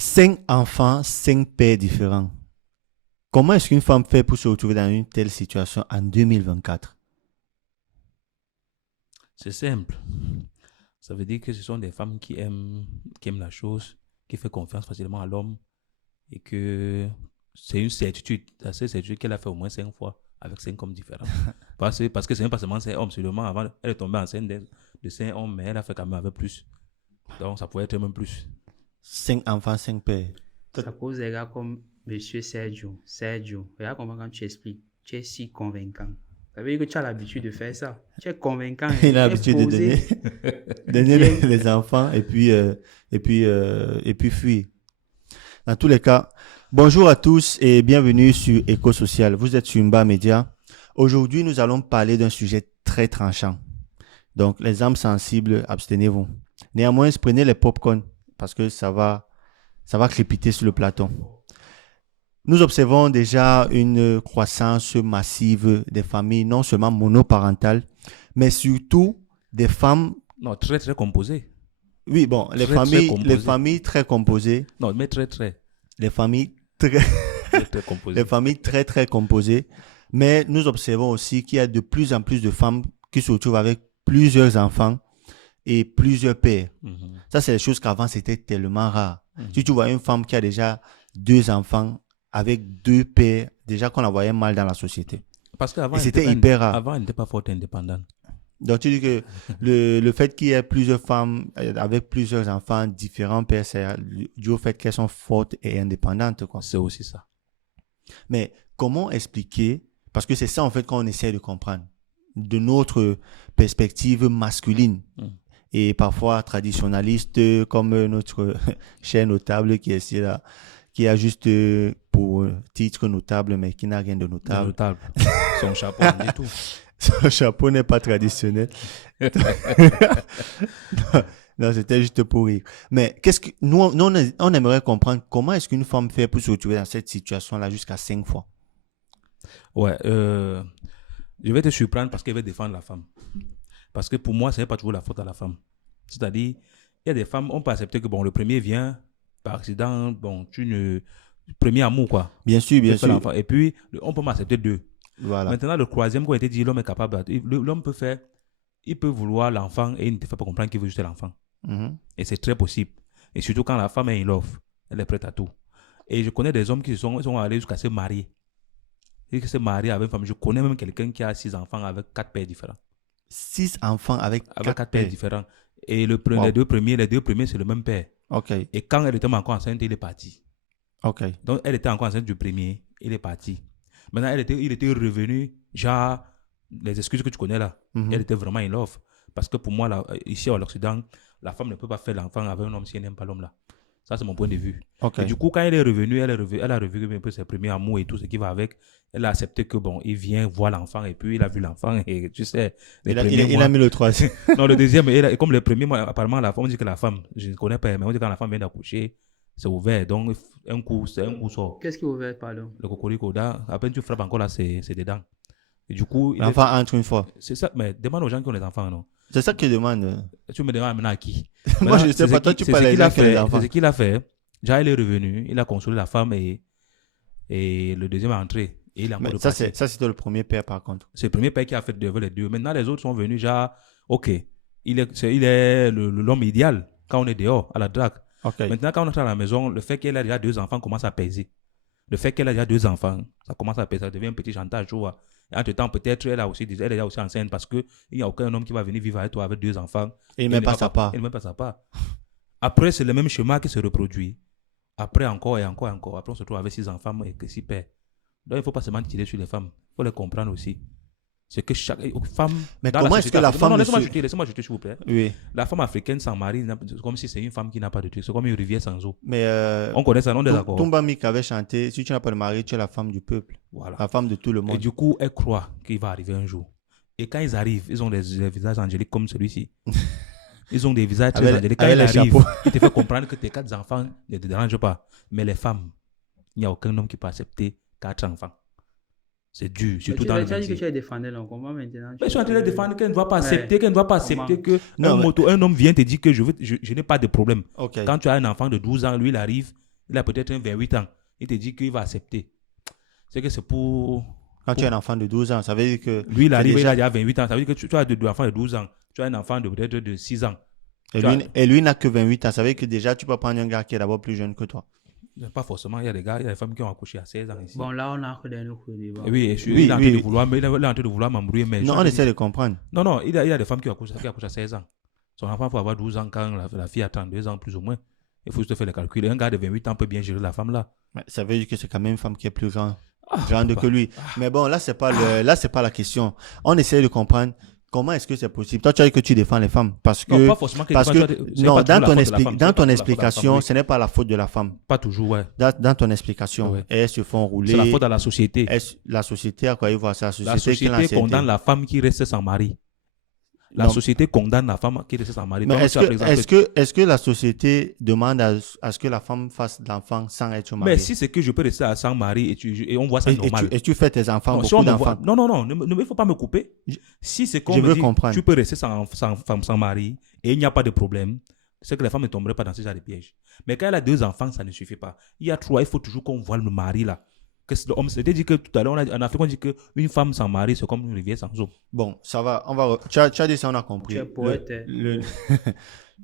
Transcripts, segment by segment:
5 enfants, 5 pères différents. Comment est-ce qu'une femme fait pour se retrouver dans une telle situation en 2024? C'est simple. Ça veut dire que ce sont des femmes qui aiment la chose, qui font confiance facilement à l'homme et que c'est une certitude, assez certitude qu'elle a fait au moins 5 fois avec 5 hommes différents. Parce que c'est même pas seulement 5 hommes, seulement avant, elle est tombée enceinte de 5 hommes, mais elle a fait quand même avec plus. Donc ça pouvait être même plus. 5 enfants, 5 pères. Ça pose des gars comme Monsieur Sergio. Regarde comment quand tu expliques, tu es si convaincant. Ça veut dire que tu as l'habitude de faire ça. Tu es convaincant. Il a l'habitude de donner les enfants et puis fuir. Dans tous les cas, bonjour à tous et bienvenue sur Éco-Social. Vous êtes sur Mba Media. Aujourd'hui, nous allons parler d'un sujet très tranchant. Donc, les âmes sensibles, abstenez-vous. Néanmoins, prenez les pop-corn parce que ça va crépiter sur le plateau. Nous observons déjà une croissance massive des familles, non seulement monoparentales, mais surtout des femmes... Non, très, très composées. Oui, bon, les familles très composées. Non, mais très. Les familles très composées. Les familles très, très composées. Mais nous observons aussi qu'il y a de plus en plus de femmes qui se retrouvent avec plusieurs enfants et plusieurs pères. Mm-hmm. Ça, c'est des choses qu'avant, c'était tellement rare. Mm-hmm. Si tu vois une femme qui a déjà 2 enfants avec 2 pères, déjà qu'on la voyait mal dans la société. Parce qu'avant, c'était hyper rare. Avant, elle n'était pas forte indépendante. Donc, tu dis que le fait qu'il y ait plusieurs femmes avec plusieurs enfants, différents pères, c'est dû au fait qu'elles sont fortes et indépendantes, quoi. C'est aussi ça. Mais comment expliquer, parce que c'est ça en fait qu'on essaie de comprendre, de notre perspective masculine et parfois traditionnaliste, comme notre cher notable qui est ici là, qui a juste pour titre notable, mais qui n'a rien de notable. Notable. Son chapeau, on dit tout. Son chapeau n'est pas traditionnel. Non, c'était juste pour rire. Mais qu'est-ce que nous on aimerait comprendre comment est-ce qu'une femme fait pour se retrouver dans cette situation-là jusqu'à 5 fois? Ouais, je vais te surprendre parce qu'elle veut défendre la femme. Parce que pour moi, ce n'est pas toujours la faute à la femme. C'est-à-dire, il y a des femmes, on peut accepter que bon, le premier vient par accident, bon, premier amour, quoi. Bien sûr. Et puis, on peut m'accepter 2. Voilà. Maintenant, le troisième, quand on a été dit, l'homme est capable, l'homme peut faire, il peut vouloir l'enfant et il ne te fait pas comprendre qu'il veut juste l'enfant. Mm-hmm. Et c'est très possible. Et surtout quand la femme est in love, elle est prête à tout. Et je connais des hommes qui sont allés jusqu'à se marier. Et qui se marient avec une femme. Je connais même quelqu'un qui a 6 enfants avec 4 pères différents. 6 enfants avec 4 pères différents. Et les deux premiers, c'est le même père. Okay. Et quand elle était encore enceinte, il est parti. Okay. Donc, elle était encore enceinte du premier, il est parti. Maintenant, il était revenu, genre, les excuses que tu connais là, elle était vraiment in love. Parce que pour moi, là, ici, à l'Occident, la femme ne peut pas faire l'enfant avec un homme si elle n'aime pas l'homme là. Ça, c'est mon point de vue. Okay. Et du coup, quand elle est revenue, elle a revu un peu ses premiers amours et tout ce qui va avec. Elle a accepté que, bon, il vient voir l'enfant et puis il a vu l'enfant et tu sais... Il a mis le troisième. Non, le deuxième, comme le premier mois, apparemment, la femme, on dit que la femme, je ne connais pas, mais on dit que quand la femme vient d'accoucher, c'est ouvert. Donc, un coup sort. Qu'est-ce qui est ouvert, pardon? Le cocorico, là, à peine tu frappes encore là, c'est dedans. Et du coup... L'enfant entre une fois. C'est ça, mais demande aux gens qui ont les enfants, non? C'est ça qu'il demande. Tu me demandes maintenant à qui? Moi, je ne sais pas, toi, tu parles des gens qui ont les enfants. C'est ce qu'il a fait. Déjà, il est revenu, il a consolé la femme et le deuxième est entré. Et il a mais ça, c'était le premier père, par contre. C'est le premier père qui a fait les 2. Maintenant, les autres sont venus, genre, ok, il est l'homme idéal quand on est dehors, à la drague. Okay. Maintenant, quand on entre à la maison, le fait qu'elle a déjà 2 enfants commence à peser. Le fait qu'elle a déjà 2 enfants, ça commence à peser, ça devient un petit chantage, tu vois. Et entre-temps, peut-être, elle est déjà aussi enceinte parce qu'il n'y a aucun homme qui va venir vivre avec toi avec 2 enfants. Et il ne met pas sa part. Il ne met pas sa part. Après, c'est le même schéma qui se reproduit. Après, encore et encore et encore. Après, on se retrouve avec 6 enfants et 6 pères. Donc, il ne faut pas seulement tirer sur les femmes. Il faut les comprendre aussi. C'est que chaque femme... Mais comment est-ce que la femme... Non, laissez-moi jeter, s'il vous plaît. Oui. La femme africaine sans mari, c'est comme si c'est une femme qui n'a pas de truc. C'est comme une rivière sans eau. Mais on connaît ça, non, des accords. Toumba Mik avait chanté, si tu n'as pas de mari, tu es la femme du peuple. Voilà. La femme de tout le monde. Et du coup, elle croit qu'il va arriver un jour. Et quand ils arrivent, ils ont des visages angéliques comme celui-ci. Ils ont des visages très angéliques. Quand ils arrivent, ils te font comprendre que tes 4 enfants ne te dérangent pas. Mais les femmes, il n'y a aucun homme qui peut accepter 4 enfants. C'est dur, surtout dans le métier. Tu as dit que tu as défendu l'encombre maintenant. Mais je suis en train de défendre qu'elle ne doit pas accepter, qu'un homme vient te dire que je n'ai pas de problème. Okay. Quand tu as un enfant de 12 ans, lui, il arrive, il a peut-être 28 ans. Il te dit qu'il va accepter. C'est que c'est pour... Quand tu as un enfant de 12 ans, ça veut dire que... Lui, il arrive, déjà... il a 28 ans. Ça veut dire que tu as deux enfants de 12 ans. Tu as un enfant de peut-être de 6 ans. Et lui n'a que 28 ans. Ça veut dire que déjà, tu peux prendre un gars qui est d'abord plus jeune que toi. Pas forcément. Il y a des gars, il y a des femmes qui ont accouché à 16 ans ici. Bon, là, on a un autre débat. Oui, il est en train de vouloir, mais il est en train de vouloir m'embrouiller. Non, on essaie de comprendre. Non, il y a des femmes qui accouchent à 16 ans. Son enfant peut avoir 12 ans quand la fille a 32 ans, plus ou moins. Il faut juste faire les calculs. Un gars de 28 ans peut bien gérer la femme là. Mais ça veut dire que c'est quand même une femme qui est plus grande que lui. Mais bon, là, c'est pas la question. On essaie de comprendre comment est-ce que c'est possible. Toi, tu as dit que tu défends les femmes parce que... Non, pas forcément dans ton explication, ce n'est pas la faute de la femme. Pas toujours, ouais. Dans ton explication, Ouais. elles se font rouler. C'est la faute à la société. La société, à quoi ils voient ça? La société condamne la femme qui reste sans mari. La société condamne la femme qui reste sans mari. Mais est-ce que la société demande à ce que la femme fasse l'enfant sans être mariée? Mais si c'est que je peux rester sans mari et on voit ça normal. Et tu fais tes enfants, Non, beaucoup d'enfants. Non, il faut pas me couper. Si c'est qu'on me dit, comprendre. tu peux rester sans mari et il n'y a pas de problème, c'est que la femme ne tomberait pas dans ce genre de piège. Mais quand elle a 2 enfants, ça ne suffit pas. Il y a 3, il faut toujours qu'on voit le mari là. On s'était dit que tout à l'heure, en Afrique, on dit qu'une femme sans mari, c'est comme une rivière sans eau. Bon, ça va. Tu as dit ça, on a compris. Tu es poète. Le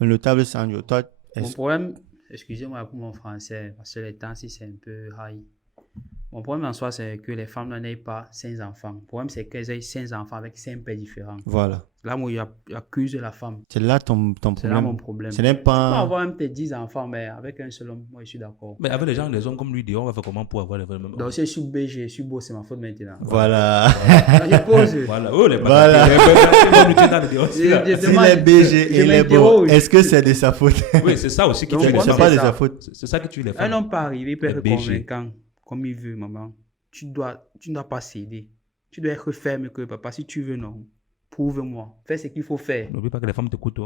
notable Sandro, toi... Mon problème, excusez-moi pour mon français, parce que les temps, si c'est un peu high. Mon problème en soi, c'est que les femmes n'en aient pas 5 enfants. Le problème, c'est qu'elles aient 5 enfants avec 5 pères différents. Voilà. Là où j'accuse la femme. C'est là ton problème. C'est là mon problème. Ce n'est pas... Tu peux avoir même tes 10 enfants, mais avec un seul homme, moi, je suis d'accord. Mais avec des hommes comme lui, on va faire comment pour avoir les mêmes... Donc, si je suis BG, je suis beau, c'est ma faute maintenant. Voilà. Je pose. Voilà. Oh, les Voilà. S'il est BG et il est beau, est-ce que c'est de sa faute? Oui, c'est ça aussi qui tue les C'est femmes. pas de sa faute. C'est ça qui tue les femmes. Un homme peut arriver, il peut être BG. convaincant, comme il veut, maman. Tu ne dois pas céder. Tu dois être ferme que papa. Si tu veux, non. Prouve-moi. Fais ce qu'il faut faire. N'oublie pas que les femmes te coûtent.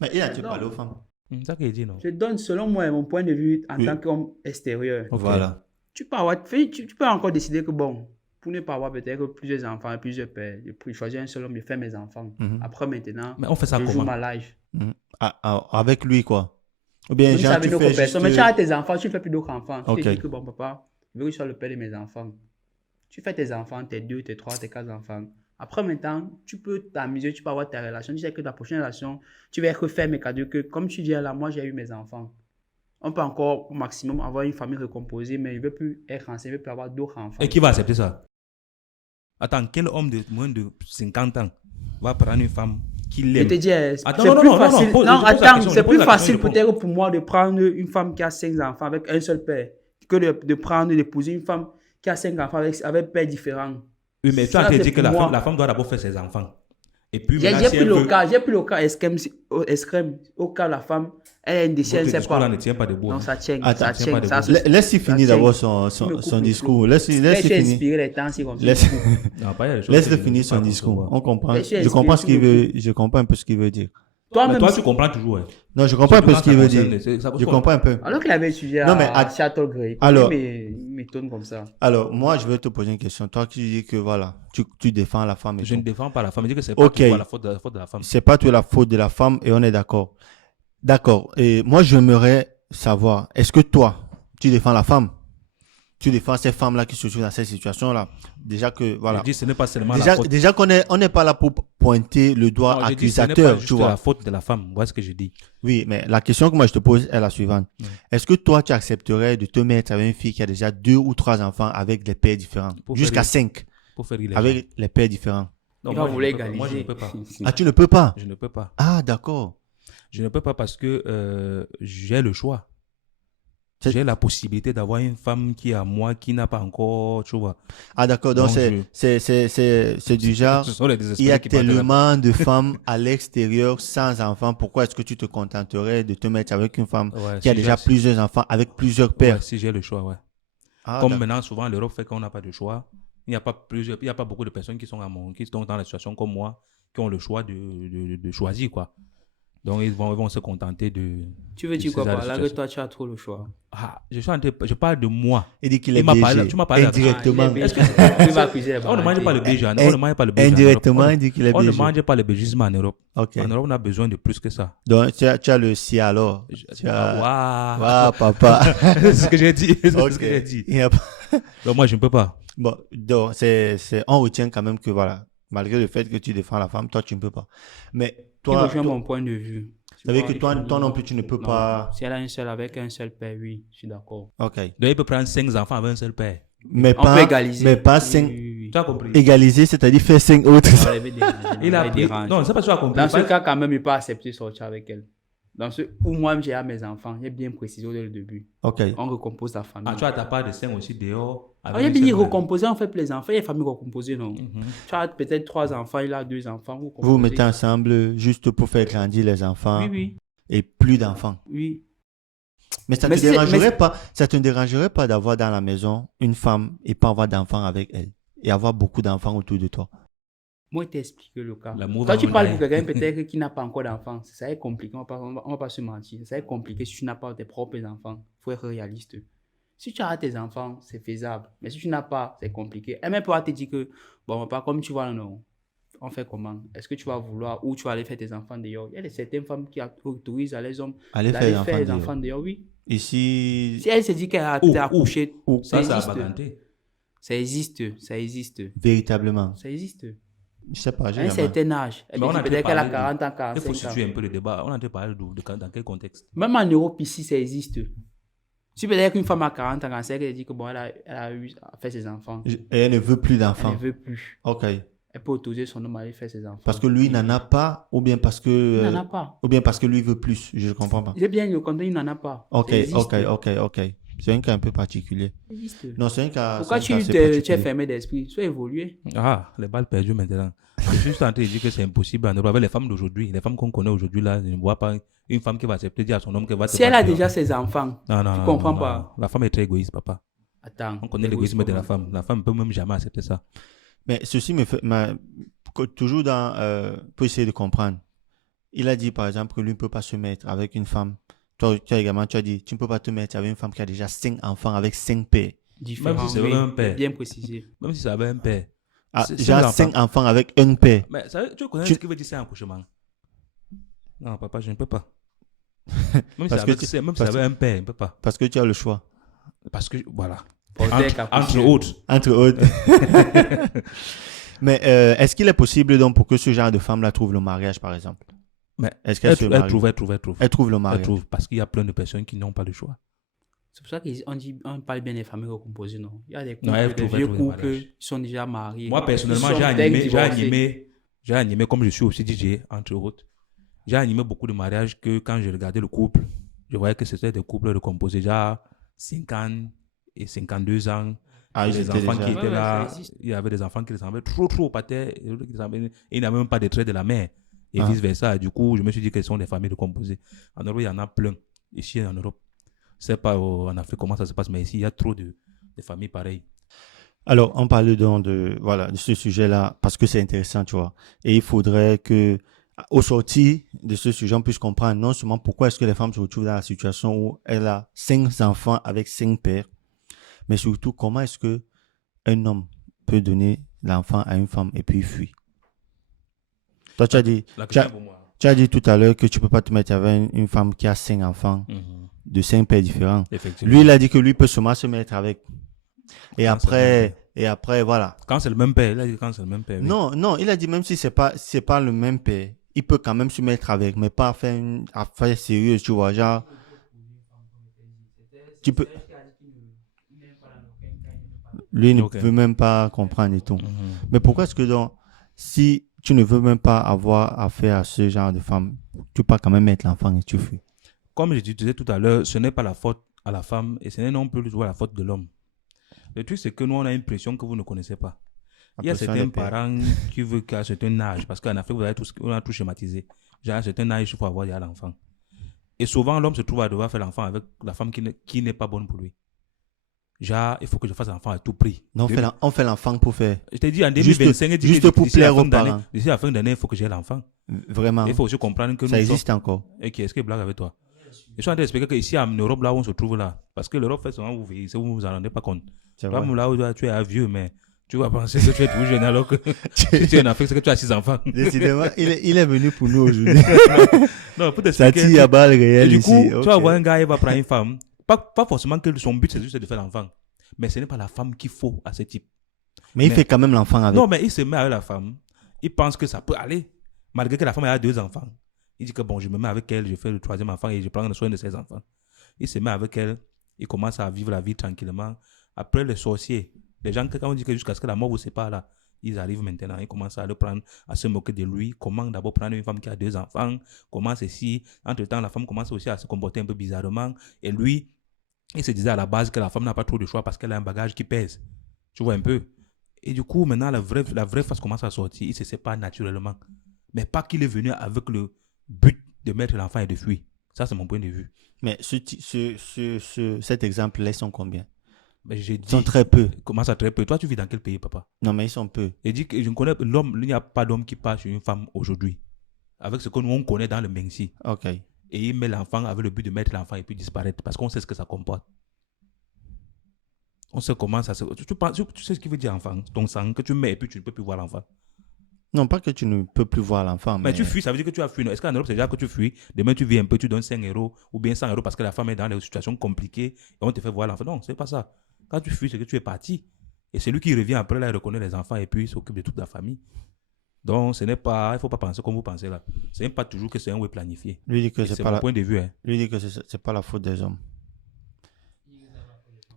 Mais il a-tu parlé aux femmes? C'est ça qu'il dit, non? Je donne, selon moi, mon point de vue en tant qu'homme extérieur. Ok. Voilà. Tu peux encore décider que, bon, pour ne pas avoir peut-être plusieurs enfants et plusieurs pères, je choisis un seul homme, je fais mes enfants. Après, maintenant, Mais on fait ça je joue comment? ma life. Avec lui, quoi. Ou bien, Même genre, avec tu d'autres fais personnes. Mais juste... tu as tes enfants, tu ne fais plus d'autres enfants. Tu Ok. te dis que, bon, papa, je veux que je sois le père de mes enfants. Tu fais tes enfants, tes 2, tes 3, tes 4 enfants. Après, maintenant, tu peux t'amuser, tu peux avoir ta relation. Tu sais que ta prochaine relation, tu vas être ferme et cadeau que, comme tu dis là, moi, j'ai eu mes enfants. On peut encore, au maximum, avoir une famille recomposée, mais il ne veut plus être enceint, il ne veut plus avoir d'autres enfants. Et qui va accepter ça? Attends, quel homme de moins de 50 ans va prendre une femme qui Je l'aime? te dis, Attends, c'est non, plus non, facile. non, pose- Non, je pose la attends, question, c'est je pose plus la facile question, je peut-être pour moi de prendre une femme qui a 5 enfants avec un seul père que d'épouser une femme qui a 5 enfants avec père différents. Oui, mais tu Ça, as c'est dit que pour moi. la femme doit d'abord faire ses enfants. Et puis, J'ai maintenant, si pris elle veut... j'ai pris le cas extrême, au cas où la femme, elle est indécise, elle ne Votre sait discours là pas. ne tient pas debout. Non, ça tient, Attends, ça tiens pas tient. debout. Laisse-lui finir Ça d'abord tient. son Tu me coupes le discours. flow. Laisse-lui Je suis finir. inspiré les temps, c'est comme ça. Laisse- Non, pas, il y a des choses Laisse-le que je finir ne son peux pas discours. concevoir. On comprend. Je suis Je comprends ce qu'il inspiré, veut. Je comprends un peu ce qu'il veut dire. Mais Toi-même, toi, si- tu comprends toujours. Hein. Non, je comprends un peu ce qu'il veut dire. Ça Je comprends un peu. alors qu'il avait étudié Non, mais à Seattle Grey, alors- il m'étonne comme ça. Alors, moi, je vais te poser une question. Toi qui dis que voilà, tu défends la femme et Je tout. ne défends pas la femme. Je dis que c'est pas Ok. toujours la faute de la femme. C'est pas tout la faute de la femme et on est d'accord. D'accord. Et moi, j'aimerais savoir, est-ce que toi, tu défends la femme? Tu défends ces femmes-là qui se trouvent dans cette situation-là? Déjà que, voilà. Je dis ce n'est pas seulement la faute. Déjà qu'on n'est pas là pour pointer le doigt Non, je dis ce n'est pas accusateur, juste tu vois. la faute de la femme. Voilà ce que je dis. Oui, mais la question que moi je te pose est la suivante. Est-ce que toi, tu accepterais de te mettre avec une fille qui a déjà 2 ou 3 enfants avec des pères différents? Pour Jusqu'à faire 5 Pour faire rire les gens. avec les pères différents? Non, Il moi, va je vouloir ne peux pas. Moi, je ne égaliser. peux pas. Ah, tu ne peux pas? Je ne peux pas. Ah, d'accord. Je ne peux pas parce que j'ai le choix. C'est- J'ai la possibilité d'avoir une femme qui est à moi, qui n'a pas encore, tu vois. Ah, d'accord. Donc, Donc, c'est du genre, Ce sont les il y désespérés a qui partent de la- tellement de femmes à l'extérieur sans enfants. Pourquoi est-ce que tu te contenterais de te mettre avec une femme Ouais, qui a si déjà j'ai- plusieurs enfants avec plusieurs Ouais, pères? si j'ai le choix, ouais. Ah, Comme d'accord. maintenant, souvent, l'Europe fait qu'on n'a pas de choix. Il n'y a pas beaucoup de personnes qui sont dans la situation comme moi, qui ont le choix de choisir, quoi. Donc, ils vont se contenter de... Tu veux dire de quoi ces par là que situations. toi, tu as trop le choix? Je parle de moi. Il dit qu'il Il est m'a parlé- BG. tu m'as parlé indirectement. Il va accuser les On ne mange pas le banalités. BG. On ne mange pas le BG. Indirectement, il dit qu'il est On ne BG. mange pas le bégisme en Europe. Ok. En Europe, on a besoin de plus que ça. Donc, tu as le si alors. Tu as... Waouh. Waouh, papa. C'est ce que j'ai dit. C'est Ok. ce que j'ai dit. Il y a pas- Donc, moi, je ne peux pas. Bon, donc, on retient quand même que voilà, malgré le fait que tu défends la femme, toi, tu ne peux pas. Mais Il toi, rejoint mon point de vue. ça veut dire vois, que il toi faut- non plus, tu ne peux Non. pas. Si elle a un seul avec un seul père, oui, je suis d'accord. Ok. Donc, il peut prendre 5 enfants avec un seul père. Mais On peut pas, égaliser. mais pas Oui, 5. oui, Tu as compris? Égaliser, c'est-à-dire faire 5 autres. oui. Enlever des rangs, Il a enlever pris... des rangs. Non, c'est pas que tu as compris. Dans ce cas, quand même, il peut accepter de sortir avec elle. Dans ce où moi, j'ai à mes enfants, j'ai bien précisé dès le début. Ok. On recompose la famille. Ah, tu as ta part de 5 aussi dehors. Ah, avec il y a une bien dit seule mère. recomposer, on fait plus les enfants. Il y a une famille recomposée, non? Mhm. Tu as peut-être 3 enfants, il a 2 enfants. Vous composez. mettez ensemble juste pour faire grandir les enfants Oui, oui, et plus d'enfants. oui. Mais ça Mais te c'est- dérangerait pas, ça te dérangerait pas d'avoir dans la maison une femme et pas avoir d'enfants avec elle et avoir beaucoup d'enfants autour de toi. Moi, je t'explique le cas. L'amour Toi, va tu parles pour en quelqu'un peut-être qui n'a pas encore d'enfants. Ça va être compliqué, on va pas se mentir. Ça va être compliqué si tu n'as pas tes propres enfants. Il faut être réaliste. Si tu as tes enfants, c'est faisable. Mais si tu n'as pas, c'est compliqué. Elle même pourra te dire que, bon, pas comme tu vois, non. On fait comment? Est-ce que tu vas vouloir ou tu vas aller faire tes enfants dehors? Il y a certaines femmes qui autorisent à les hommes Allez d'aller faire faire les dehors. enfants dehors, oui. Ici, Si elle se dit qu'elle a Où, t'es accouché, où ça Ça, existe. ça a baganté. Ça existe. Ça existe. véritablement, Ça existe. je sais pas, À j'ai un jamais- certain âge. Elle Mais dit on a peut-être qu'elle a parlé 40 ans, Il 45 faut ans. situer un peu le débat. On a déjà parlé dans quel contexte? Même en Europe, ici, ça existe. Si peut-être qu'une femme a 40 ans, 45 ans, elle dit que bon, elle a fait ses enfants. Et elle ne veut plus Elle d'enfants. ne veut plus. Ok. Elle peut autoriser son homme à aller faire ses enfants. Parce que lui n'en a pas, ou bien parce que, Il n'en a pas. ou bien parce que lui veut plus. Je ne comprends pas. Il est bien le contenu, il n'en a pas. Ok, Ça existe. ok. C'est un cas un peu particulier. Ça existe. Non, c'est un cas. Pourquoi c'est un cas assez tu es particulier. fermé d'esprit? Sois évolué. Ah, les balles perdues maintenant. Je suis juste en train de dire que c'est impossible en Europe. Avec les femmes d'aujourd'hui, les femmes qu'on connaît aujourd'hui, là, je ne vois pas une femme qui va accepter dire à son homme qu'elle va te Si elle a battre. déjà ses enfants, Non, tu comprends pas. non. La femme est très égoïste, papa. attends. On connaît l'égoïsme de la femme. La femme ne peut même jamais accepter ça. Mais ceci me fait. Toujours pour essayer de comprendre. Il a dit, par exemple, que lui ne peut pas se mettre avec une femme. Toi, également, tu as dit, tu ne peux pas te mettre avec une femme qui a déjà 5 enfants avec 5 pères. Différent, Même si c'est oui. un père. Bien précisé. Même si ça avait un père. Ah, C'est déjà l'enfant. 5 enfants avec un père. Mais tu connais Tu- ce qui veut dire c'est un accouchement? Non, papa, je ne peux pas. Même si Parce ça que avait, tu- même si parce- ça avait un père, je ne peux pas. Parce que tu as le choix. Parce que, voilà. Voltaire, Entre Capuchin. autres. Entre autres. Mais est-ce qu'il est possible donc pour que ce genre de femme-là trouve le mariage, par exemple? Mais Est-ce qu'elle se elle marie? trouve. Elle trouve le Elle mariage. trouve. Parce qu'il y a plein de personnes qui n'ont pas le choix. C'est pour ça qu'on parle bien des familles recomposées, non? Il y a des Non, elle couples, des trouve, vieux elle trouve le couples mariage. qui sont déjà mariés. Moi, personnellement, Ils sont j'ai peut-être divorcés. animé, comme je suis aussi DJ, entre autres. J'ai animé beaucoup de mariages que quand je regardais le couple, je voyais que c'était des couples recomposés déjà 50 et 52 ans. Ah, ils les étaient enfants déjà- qui Ouais, étaient ouais, là, ça existe. il y avait des enfants qui ressemblaient trop au pâté, et d'autres qui ressemblaient- et ils n'avaient même pas de traits de la mère, et Ah. vice-versa. Du coup, je me suis dit que ce sont des familles recomposées. En Europe, il y en a plein. Ici, en Europe, je ne sais pas en Afrique comment ça se passe, mais ici, il y a trop de familles pareilles. Alors, on parle donc de ce sujet-là parce que c'est intéressant, tu vois. Et il faudrait que, au sorti de ce sujet, on puisse comprendre non seulement pourquoi est-ce que les femmes se retrouvent dans la situation où elle a 5 enfants avec 5 pères, mais surtout comment est-ce que un homme peut donner l'enfant à une femme et puis fuir. Toi, tu as dit, La tu as- question pour moi. tu as dit tout à l'heure que tu peux pas te mettre avec une femme qui a 5 enfants Mhm. de 5 pères différents. Effectivement. Lui, il a dit que lui peut seulement se mettre avec. Et Ah, après, voilà. Quand c'est le même père, il a dit quand c'est le même père. oui. Non, il a dit même si c'est pas le même père, il peut quand même se mettre avec, mais pas faire une affaire sérieuse, tu vois, genre. Tu peux. Lui ne Ok. veut même pas comprendre et tout. Mhm. Mais pourquoi est-ce que donc, si tu ne veux même pas avoir affaire à ce genre de femme, tu peux quand même mettre l'enfant et tu fuis? Comme je disais tout à l'heure, ce n'est pas la faute à la femme et ce n'est non plus toujours la faute de l'homme. Le truc, c'est que nous, on a une pression que vous ne connaissez pas. Il y a Après ça, certains les pères. parents qui veulent qu'à un certain âge, parce qu'en Afrique, on a tout schématisé. Genre, à un certain âge, il faut avoir déjà l'enfant. Et souvent, l'homme se trouve à devoir faire l'enfant avec la femme qui n'est pas bonne pour lui. Genre, il faut que je fasse l'enfant à tout prix. Non, on fait l'enfant pour faire. Je t'ai dit, en Juste- 2025, juste pour plaire aux parents. d'ici la fin d'année, il faut que j'ai l'enfant. Vraiment. Il faut aussi comprendre que Ça nous existe encore. Et qui est-ce qui blague avec toi? Je suis en train d'expliquer qu'ici en Europe, là où on se trouve là, parce que l'Europe fait souvent vous veillez, vous vous en rendez pas compte. C'est Toi, vrai. là où tu es un vieux, mais tu vas penser que tu es tout jeune alors que si tu es en Afrique, c'est que tu as 6 enfants. Décidément, il est venu pour nous aujourd'hui. Non, pour Ça t'expliquer. tire à balles Et réelles du ici. coup, tu vas Ok. voir un gars, il va prendre une femme. Pas forcément que son but c'est juste de faire l'enfant. Mais ce n'est pas la femme qu'il faut à ce type. Mais il Mais- fait quand même l'enfant avec. Non, mais il se met avec la femme. Il pense que ça peut aller. Malgré que la femme a 2 enfants. Il dit que bon, je me mets avec elle, je fais le 3e enfant et je prends soin de ses enfants. Il se met avec elle. Il commence à vivre la vie tranquillement. Après, les sorciers, les gens, quand on dit que jusqu'à ce que la mort vous sépare là, ils arrivent maintenant. Ils commencent à le prendre, à se moquer de lui. Comment d'abord prendre une femme qui a 2 enfants? Comment ceci? Entre-temps, la femme commence aussi à se comporter un peu bizarrement. Et lui, il se disait à la base que la femme n'a pas trop de choix parce qu'elle a un bagage qui pèse. Tu vois un peu? Et du coup, maintenant, la vraie face commence à sortir. Il se sépare naturellement. Mais pas qu'il est venu avec le but de mettre l'enfant et de fuir. Ça, c'est mon point de vue. Mais cet exemple-là, ils sont combien? Mais j'ai Ils sont dit, très peu. comment ça très peu? Toi, tu vis dans quel pays, papa? Non, mais ils sont peu. Et dit que je ne connais l'homme, il n'y a pas d'homme qui part sur une femme aujourd'hui. Avec ce que nous, on connaît dans le Mengsi. Ok. Et il met l'enfant avec le but de mettre l'enfant et puis disparaître. Parce qu'on sait ce que ça comporte. On sait comment ça se... Tu sais ce qu'il veut dire, enfant? Ton sang que tu mets et puis tu ne peux plus voir l'enfant. Non, pas que tu ne peux plus voir l'enfant, Mais mais tu fuis, ça veut dire que tu as fui. Est-ce qu'en Europe, c'est déjà que tu fuis? Demain, tu vis un peu, tu donnes 5 euros ou bien 100 euros parce que la femme est dans des situations compliquées et on te fait voir l'enfant. Non, c'est pas ça. Quand tu fuis, c'est que tu es parti. Et celui qui revient après, là, il reconnaît les enfants et puis il s'occupe de toute la famille. Donc, ce n'est pas... Il ne faut pas penser comme vous pensez là. Ce n'est pas toujours que c'est un way planifié. lui dit que Et c'est c'est pas mon la... point de vue. Hein. lui dit que c'est pas la faute des hommes.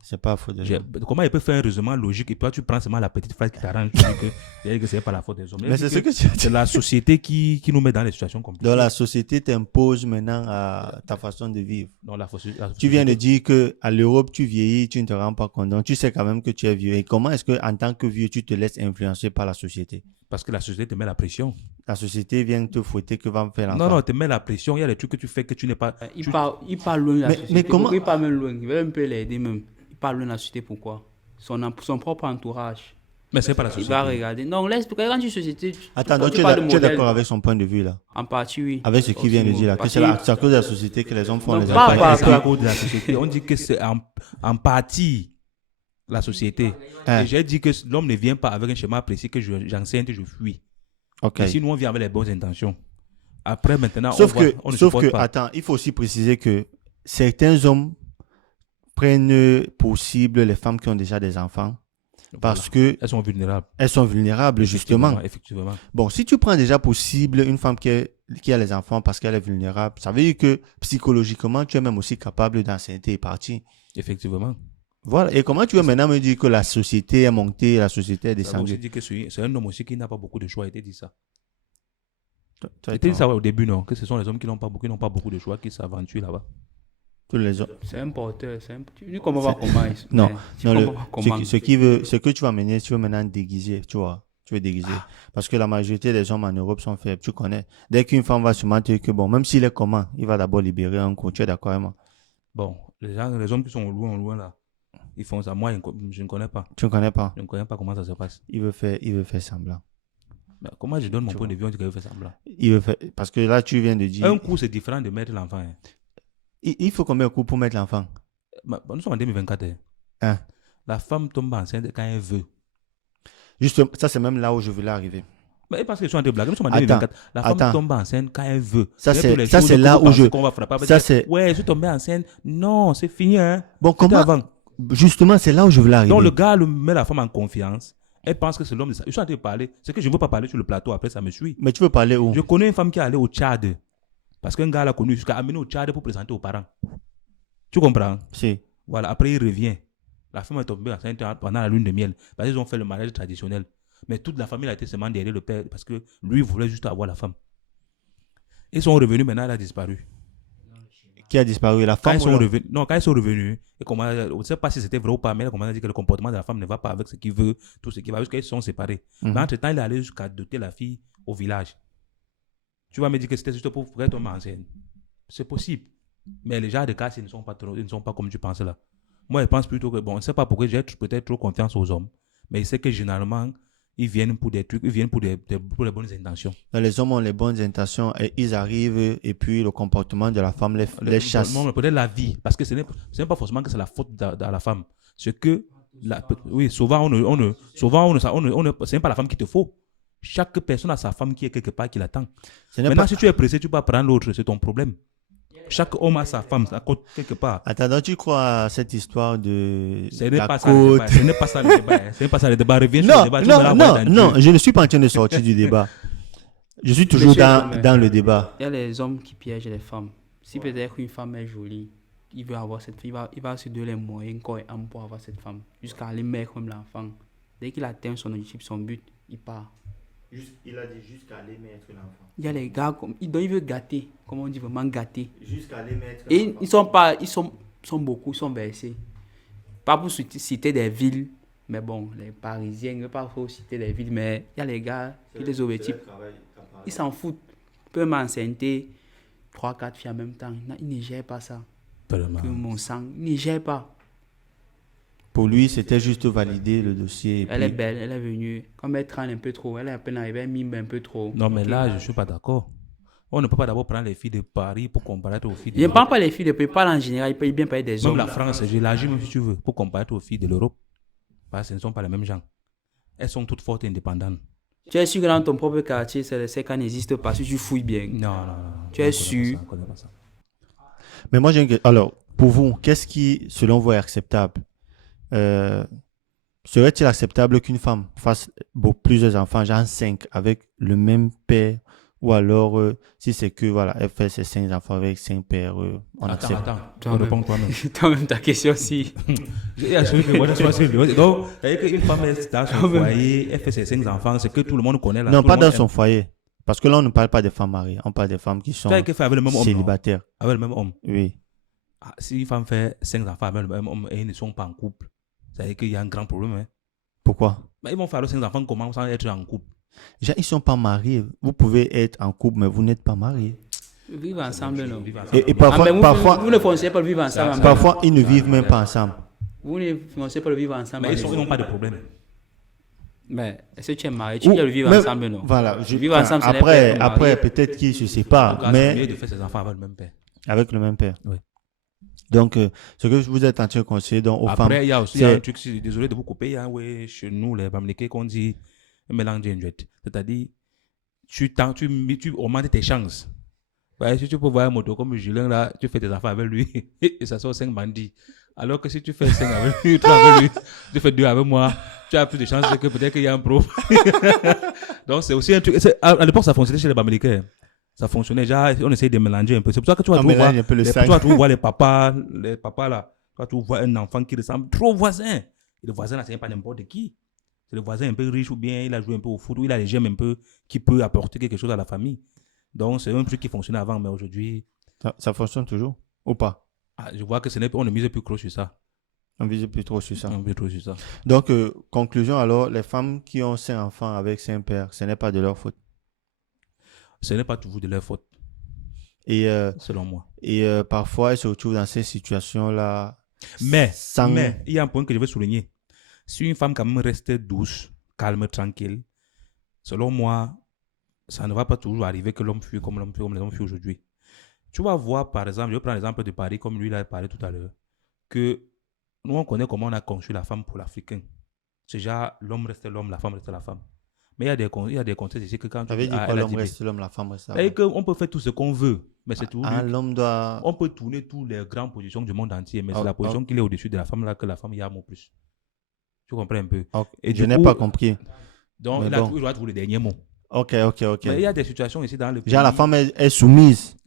C'est pas la faute des hommes. Comment il peut faire un raisonnement logique et toi, tu prends seulement la petite phrase qui t'arrange. Tu dis que ce n'est pas la faute des hommes. Mais c'est ce que tu as dit. C'est la société qui nous met dans les situations compliquées. Donc la société t'impose maintenant à ta façon de vivre. Donc, la Tu viens de dire que à l'Europe, tu vieillis, tu ne te rends pas compte. Donc tu sais quand même que tu es vieux. Et comment est-ce que en tant que vieux, tu te laisses influencer par la société? Parce que la société te met la pression. La société vient te fouetter que va me faire l'enfant. Non, non, te met la pression. Il y a des trucs que tu fais que tu n'es pas. Il part loin de la Mais- société. mais comment- Il part même loin. Il veut un peu l'aider même. Il part loin de la société. Pourquoi? Son propre entourage. Mais c'est pas la Il société. va regarder. Non, laisse. Quand tu es société. Attends, donc tu es parles de tu es modèle. d'accord avec son point de vue là? En partie, oui. Avec ce qu'il vient de dire là, que Parce c'est à cause de la société que les hommes font Non, les pas- enfants. pas- C'est à cause de la société. On dit que c'est en partie la société. Hein. Et j'ai dit que l'homme ne vient pas avec un schéma précis que j'enseigne et je fuis. Ok. Et si nous, on vient avec les bonnes intentions. Après, maintenant, Sauf on ne sauf supporte que, pas. attends, il faut aussi préciser que certains hommes prennent pour cible les femmes qui ont déjà des enfants parce que Elles sont vulnérables. elles sont vulnérables justement. Effectivement. Bon, si tu prends déjà pour cible une femme qui a les enfants parce qu'elle est vulnérable, ça veut dire que psychologiquement, tu es même aussi capable d'ancienneté et partie. Effectivement. Voilà. Et comment tu veux maintenant me dire que la société est montée, la société est Ça veut aussi descendue? dire que c'est un homme aussi qui n'a pas beaucoup de choix. Il était dit ça. Toi, Il était dit ça au début, non? Que ce sont les hommes qui n'ont pas beaucoup de choix qui s'aventurent là-bas. tous les hommes. C'est un porteur. Tu comprends pas comment. Non, Tu non, comprends pas comment. ce que tu vas mener, tu veux maintenant déguiser, tu vois. Tu veux déguiser. Parce que la majorité des hommes en Europe sont faibles, tu connais. Dès qu'une femme va se mentir que bon, même s'il est comment, il va d'abord libérer un coup. Tu es d'accord avec moi? Bon, les hommes qui sont au loin là, ils font ça. Moi, je ne connais pas. Tu ne connais pas. Je ne connais pas comment ça se passe. Il veut faire semblant. Mais comment je donne mon Tu point vois. de vue, on dit qu'il fait semblant. Il veut faire, parce que là, tu viens de dire, Un coup, c'est différent de mettre l'enfant. Hein. il faut combien de coups pour mettre l'enfant? Nous sommes en 2024. Hein. Hein? La femme tombe enceinte quand elle veut. Justement, ça c'est même là où je voulais arriver. Mais parce que je suis en train de blaguer, nous sommes en Attends, 2024. La femme attends. tombe enceinte quand elle veut. Ça, C'est c'est- tous les ça, jours c'est que là vous où je- pensez qu'on va frapper. ça, c'est- Ouais, je suis tombé enceinte. Non, c'est fini. Hein. Bon, C'était comment, avant. justement, c'est là où je voulais arriver. Donc le gars met la femme en confiance. Elle pense que c'est l'homme de ça. Je suis en train de parler. C'est que je ne veux pas parler sur le plateau. Après, ça me suit. Mais tu veux parler où? Je connais une femme qui est allée au Tchad. Parce qu'un gars l'a connu jusqu'à amener au Tchad pour présenter aux parents. Tu comprends? Si. Voilà, après il revient. La femme est tombée enceinte pendant la lune de miel. Parce qu'ils ont fait le mariage traditionnel. Mais toute la famille a été seulement derrière le père parce que lui voulait juste avoir la femme. Ils sont revenus, maintenant elle a disparu. Qui a disparu? La Quand femme ils sont ou le- revenus, non, quand ils sont revenus, et on ne sait pas si c'était vrai ou pas, mais elle commence à dire que le comportement de la femme ne va pas avec ce qu'il veut, tout ce qui va, jusqu'à ils sont séparés. Mhm. Mais entre-temps, il est allé jusqu'à doter la fille au village. Tu vas me dire que c'était juste pour qu'elle tombe enceinte. C'est possible. Mais les gens de cas, ils ne sont pas comme tu penses là. Moi, je pense plutôt que, bon, on ne sait pas pourquoi j'ai peut-être trop confiance aux hommes, mais je sais que généralement, ils viennent pour des trucs, ils viennent pour pour les bonnes intentions. Les hommes ont les bonnes intentions et ils arrivent et puis le comportement de la femme les chasse. Peut-être la vie, parce que ce n'est pas forcément que c'est la faute de la femme. C'est que, oui, souvent, ce n'est pas la femme qu'il te faut. Chaque personne a sa femme qui est quelque part, qui l'attend. Maintenant, si tu es pressé, tu peux prendre l'autre, c'est ton problème. Chaque homme a sa femme quelque part. Attends, donc tu crois à cette histoire de Ce n'est la pas côte? ça, ce n'est pas ça le débat. Ce n'est pas ça le débat. Reviens sur le débat. Non, je ne suis pas en train de sortir du débat. Je suis toujours dans le débat. Il y a les hommes qui piègent les femmes. Si peut-être une femme est jolie, il veut avoir cette femme, il va se donner les moyens corps et âme pour avoir cette femme, jusqu'à aller mettre comme l'enfant. Dès qu'il atteint son objectif, son but, il part. Il a dit jusqu'à aller mettre l'enfant. Il y a les gars, il veut gâter, comme on dit, vraiment gâter. Jusqu'à aller mettre Et ils sont beaucoup, ils sont versés. Pas pour citer des villes, mais bon, les Parisiens, je ne veux pas trop citer des villes, mais il y a les gars qui les objectifs. Ils s'en foutent. Ils peuvent m'enceinter 3-4 filles en même temps. Ils ne gèrent pas ça. Que mon sang, ils ne gèrent pas. Pour lui, c'était juste valider le dossier. Elle est belle, elle est venue. Comme elle traîne un peu trop, elle est à peine arrivée, elle mime un peu trop. Non, mais là, je ne suis pas d'accord. On ne peut pas d'abord prendre les filles de Paris pour comparer aux filles de l'Europe. Je ne parle pas des filles de Paris, je parle en général, il peut bien parler des hommes. Même la France, j'élargis même si tu veux, pour comparer aux filles de l'Europe. Parce que ce ne sont pas les mêmes gens. Elles sont toutes fortes et indépendantes. Tu es sûr que dans ton propre quartier, ces cas n'existent pas si tu fouilles bien? Non. Tu es sûr? Mais moi, alors, pour vous, qu'est-ce qui, selon vous, est acceptable? Serait-il acceptable qu'une femme fasse plusieurs enfants, genre 5, avec le même père? Ou alors, si c'est que, voilà, elle fait ses 5 enfants avec 5 pères, on accepte. Attends, réponds toi-même. Toi-même, ta question aussi. Donc, une femme est dans son foyer, elle fait ses 5 enfants, c'est que tout le monde connaît. Non, pas dans son foyer. Parce que là, on ne parle pas des femmes mariées, on parle des femmes qui sont célibataires. Avec le même homme? Oui. Si une femme fait 5 enfants avec le même homme et ils ne sont pas en couple, ça veut dire qu'il y a un grand problème. Hein? Pourquoi? Ils vont faire les 5 enfants comment sans être en couple? Ils ne sont pas mariés. Vous pouvez être en couple, mais vous n'êtes pas mariés. Vivre ensemble, non. Et parfois, vous ne foncez pas le vivre ensemble. Parfois, ils ne vivent même pas ensemble. Vous ne foncez pas le vivre ensemble. Mais ils n'ont pas de problème. Mais est-ce que tu es marié? Tu viens le vivre ensemble, non? Voilà. Vivre ensemble, après peut-être qu'ils ne se séparent, mais c'est mieux de faire ses enfants avec le même père. Avec le même père. Oui. Donc, ce que vous êtes en train de conseiller aux femmes. Après, il y a aussi un truc, désolé de vous couper, hein, ouais, chez nous, les Bamileke, qu'on dit un mélange d'inject. C'est-à-dire, tu augmentes tes chances. Ouais, si tu peux voir un moto comme Julien, là, tu fais tes enfants avec lui et ça sort 5 bandits. Alors que si tu fais 5 avec lui, 3 avec lui, tu fais 2 avec moi, tu as plus de chances que peut-être qu'il y a un pro. Donc, c'est aussi un truc. À l'époque, ça fonctionnait chez les Bamileke. Ça fonctionnait déjà, on essaye de mélanger un peu. C'est pour ça que tu vas voir les papas là. Quand tu vois un enfant qui ressemble trop au voisin. Et le voisin là, c'est pas n'importe qui. C'est le voisin un peu riche ou bien il a joué un peu au foot ou il a les gemmes un peu qui peut apporter quelque chose à la famille. Donc c'est un truc qui fonctionnait avant, mais aujourd'hui. Ça fonctionne toujours ou pas? Je vois que on ne mise plus trop sur ça. On mise plus trop sur ça. On mise trop sur ça. Donc, conclusion alors, les femmes qui ont 5 enfants avec 5 pères, ce n'est pas de leur faute. Ce n'est pas toujours de leur faute. Et, selon moi. Et parfois, elles se retrouvent dans ces situations-là. Mais il y a un point que je veux souligner. Si une femme quand même reste douce, calme, tranquille, selon moi, ça ne va pas toujours arriver que l'homme fuit comme les hommes fuient aujourd'hui. Tu vas voir, par exemple, je vais prendre l'exemple de Paris, comme lui l'a parlé tout à l'heure, que nous, on connaît comment on a conçu la femme pour l'Africain. C'est genre, l'homme reste l'homme, la femme reste la femme. Mais il y a des contextes ici que quand tu dis quoi, l'homme reste l'homme, la femme reste la femme. On peut faire tout ce qu'on veut, mais c'est tout. L'homme doit... On peut tourner toutes les grandes positions du monde entier, mais c'est la position qu'il est au-dessus de la femme là que la femme y a mot plus. Tu comprends un peu? Et je n'ai pas compris. Donc, il a toujours le dernier mot. Ok. Mais il y a des situations ici dans le pays. Genre, la femme est soumise.